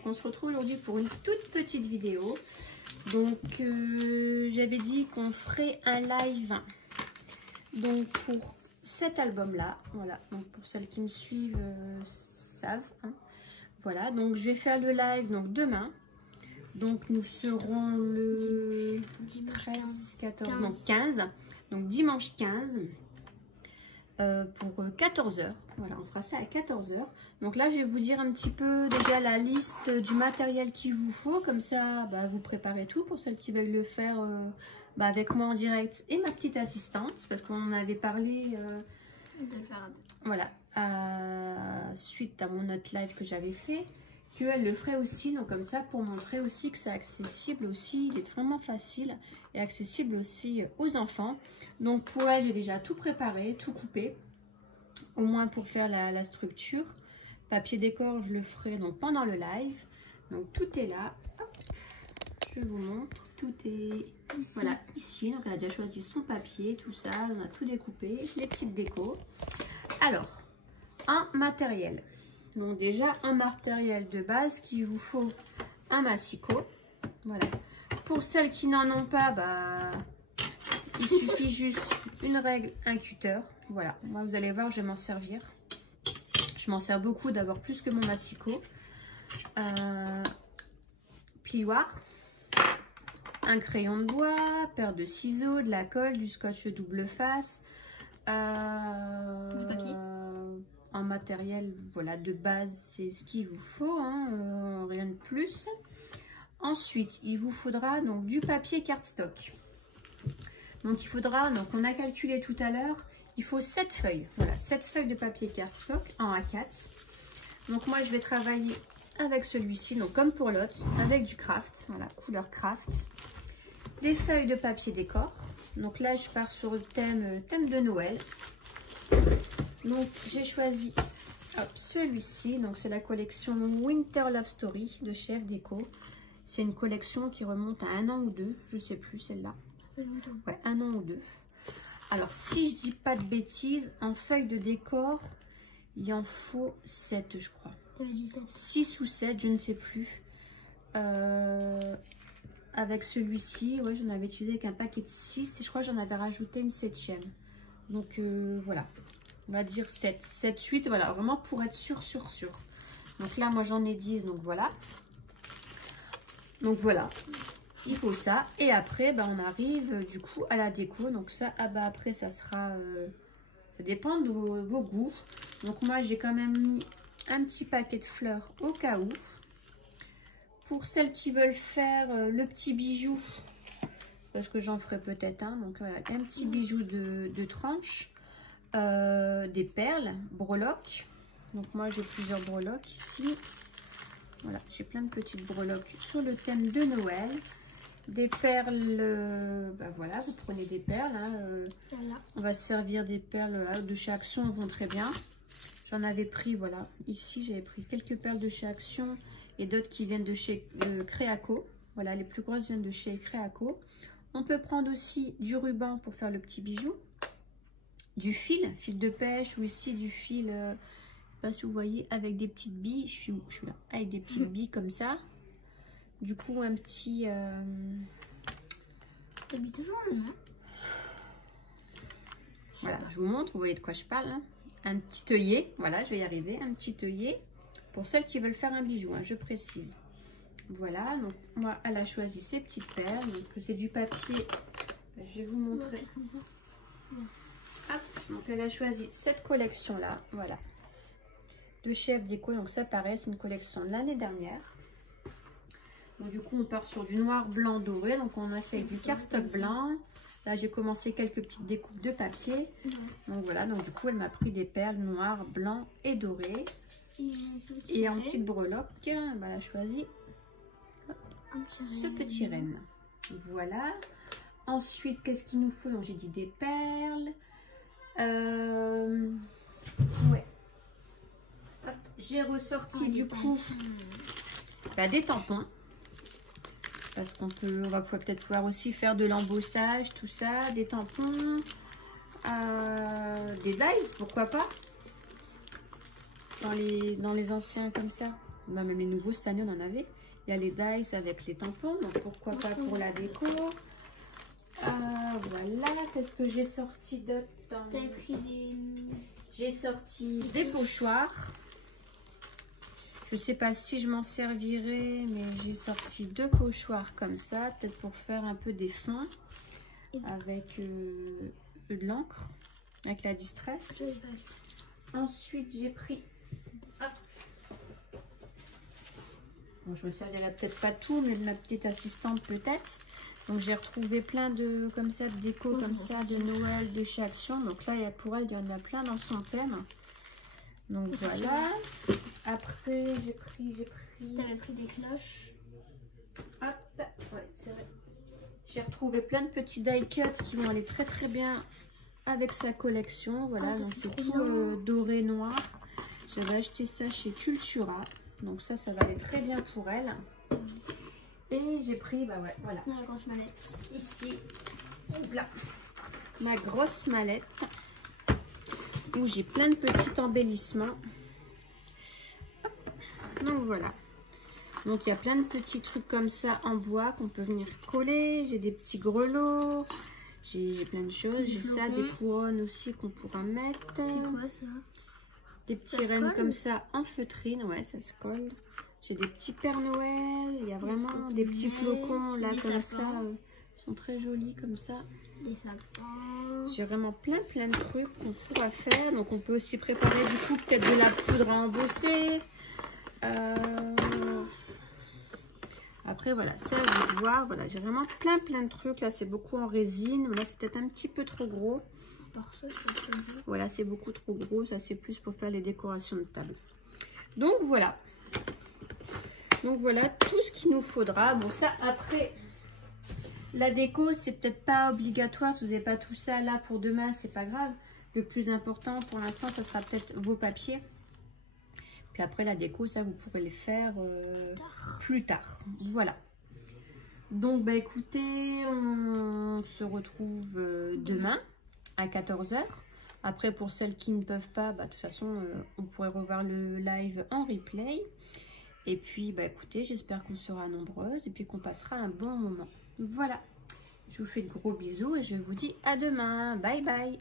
Donc on se retrouve aujourd'hui pour une toute petite vidéo. Donc j'avais dit qu'on ferait un live donc pour cet album là, voilà, donc pour celles qui me suivent savent, hein. Voilà, donc je vais faire le live donc demain. Donc nous serons le 13, 14, 15. Donc 15, donc dimanche 15 pour 14 h. Voilà, on fera ça à 14 h. Donc là, je vais vous dire un petit peu déjà la liste du matériel qu'il vous faut. Comme ça, bah, vous préparez tout pour celles qui veulent le faire avec moi en direct et ma petite assistante. Parce qu'on en avait parlé voilà, suite à mon autre live que j'avais fait. Qu'elle le ferait aussi, donc comme ça pour montrer aussi que c'est accessible aussi, il est vraiment facile et accessible aussi aux enfants. Donc pour elle, j'ai déjà tout préparé, tout coupé, au moins pour faire la structure. Papier décor, je le ferai donc pendant le live. Donc tout est là. Hop, je vous montre, tout est ici. Voilà, ici. Donc elle a déjà choisi son papier, tout ça, on a tout découpé, les petites décos. Alors, un matériel. Donc déjà un matériel de base qu'il vous faut un massicot. Voilà. Pour celles qui n'en ont pas, il suffit juste une règle, un cutter. Voilà. Moi vous allez voir, je vais m'en servir. Je m'en sers beaucoup d'avoir plus que mon massicot. Plioir, un crayon de bois, paire de ciseaux, de la colle, du scotch double face. Du papier. En matériel, voilà, de base, c'est ce qu'il vous faut, hein, rien de plus. Ensuite, il vous faudra donc du papier cardstock. Donc il faudra, donc on a calculé tout à l'heure, il faut 7 feuilles. Voilà, 7 feuilles de papier cardstock en A4. Donc moi je vais travailler avec celui-ci, donc comme pour l'autre, avec du craft, voilà, couleur craft. Des feuilles de papier décor. Donc là je pars sur le thème de Noël. Donc j'ai choisi celui-ci, donc c'est la collection Winter Love Story de Chef Déco. C'est une collection qui remonte à 1 an ou 2, je sais plus celle-là. Ouais, 1 an ou 2. Alors si je dis pas de bêtises, en feuille de décor, il en faut 7 je crois. 6 ou 7, je ne sais plus. Avec celui-ci, ouais, j'en avais utilisé avec un paquet de 6 et je crois que j'en avais rajouté une 7e. Donc voilà. On va dire 7, 7, 8, voilà, vraiment pour être sûr. Donc là, moi, j'en ai 10, donc voilà. Donc voilà, il faut ça. Et après, on arrive du coup à la déco. Donc ça, après, ça sera... ça dépend de vos goûts. Donc moi, j'ai quand même mis un petit paquet de fleurs au cas où. Pour celles qui veulent faire le petit bijou, parce que j'en ferai peut-être un. Donc voilà, un petit bijou de tranche. Des perles, breloques. Donc moi j'ai plusieurs breloques ici. Voilà, j'ai plein de petites breloques sur le thème de Noël. Des perles, voilà, vous prenez des perles. On va se servir des perles de chez Action, vont très bien. J'en avais pris, voilà, ici j'avais pris quelques perles de chez Action et d'autres qui viennent de chez Créaco. Voilà, les plus grosses viennent de chez Créaco. On peut prendre aussi du ruban pour faire le petit bijou. Du fil de pêche ou ici du fil, je sais pas si vous voyez, avec des petites billes, je suis là, avec des petites billes comme ça. Du coup un petit voilà, je vous montre, vous voyez de quoi je parle, hein. Un petit œillet, voilà, je vais y arriver, un petit œillet pour celles qui veulent faire un bijou, hein, je précise. Voilà, donc moi elle a choisi ces petites perles, donc c'est du papier, je vais vous montrer. Hop, donc elle a choisi cette collection là, voilà, de Chef Déco. Donc ça pareil, c'est une collection de l'année dernière. Donc du coup on part sur du noir, blanc, doré. Donc on a fait du cardstock blanc. Là j'ai commencé quelques petites découpes de papier. Donc voilà, donc du coup elle m'a pris des perles noires, blanc et doré. Et en petite breloque, elle a choisi ce petit renne. Voilà. Ensuite qu'est-ce qu'il nous faut? Donc j'ai dit des perles. Ouais. J'ai ressorti du coup des tampons parce qu'on va peut-être pouvoir aussi faire de l'embossage, tout ça, des tampons, des dies, pourquoi pas, dans les anciens comme ça. Même les nouveaux cette année on en avait. Il y a les dice avec les tampons, donc pourquoi pas pour la déco. Voilà, qu'est-ce que j'ai sorti d'autre? J'ai sorti des pochoirs. Je sais pas si je m'en servirai, mais j'ai sorti 2 pochoirs comme ça, peut-être pour faire un peu des fonds avec de l'encre, avec la distress. Ensuite, j'ai pris... Bon, je me servirai peut-être pas tout, mais de ma petite assistante peut-être. Donc j'ai retrouvé plein de comme ça de déco comme ça de Noël de chez Action. Donc là, pour elle, il y en a plein dans son thème. Donc voilà. Après, j'ai pris. T'avais pris des cloches. Hop, ouais, c'est vrai. J'ai retrouvé plein de petits die cuts qui vont aller très très bien avec sa collection. Voilà, donc c'est tout doré noir. J'avais acheté ça chez Cultura. Donc ça va aller très bien pour elle. Et j'ai pris, bah ouais, voilà. La grosse mallette. Ici, là, ma grosse mallette où j'ai plein de petits embellissements. Hop. Donc voilà. Donc il y a plein de petits trucs comme ça en bois qu'on peut venir coller. J'ai des petits grelots. J'ai plein de choses. J'ai ça, des couronnes aussi qu'on pourra mettre. C'est quoi ça? Des petits rennes comme ça en feutrine. Ouais, ça se colle. J'ai des petits Pères Noël. Il y a vraiment des petits flocons là comme ça. Ils sont très jolis comme ça. Des sapins. J'ai vraiment plein de trucs qu'on pourra faire. Donc on peut aussi préparer du coup peut-être de la poudre à embosser. Après voilà, ça je vais voir. Voilà, j'ai vraiment plein de trucs. Là c'est beaucoup en résine. Là c'est peut-être un petit peu trop gros. Voilà, c'est beaucoup trop gros. Ça c'est plus pour faire les décorations de table. Donc voilà. Donc voilà tout ce qu'il nous faudra. Bon ça après... La déco, c'est peut-être pas obligatoire. Si vous n'avez pas tout ça là pour demain, c'est pas grave. Le plus important pour l'instant, ça sera peut-être vos papiers. Puis après, la déco, ça, vous pourrez les faire plus tard. Voilà. Donc, bah écoutez, on se retrouve demain à 14 h. Après, pour celles qui ne peuvent pas, bah, de toute façon, on pourrait revoir le live en replay. Et puis, bah écoutez, j'espère qu'on sera nombreuses et puis qu'on passera un bon moment. Voilà, je vous fais de gros bisous et je vous dis à demain. Bye bye.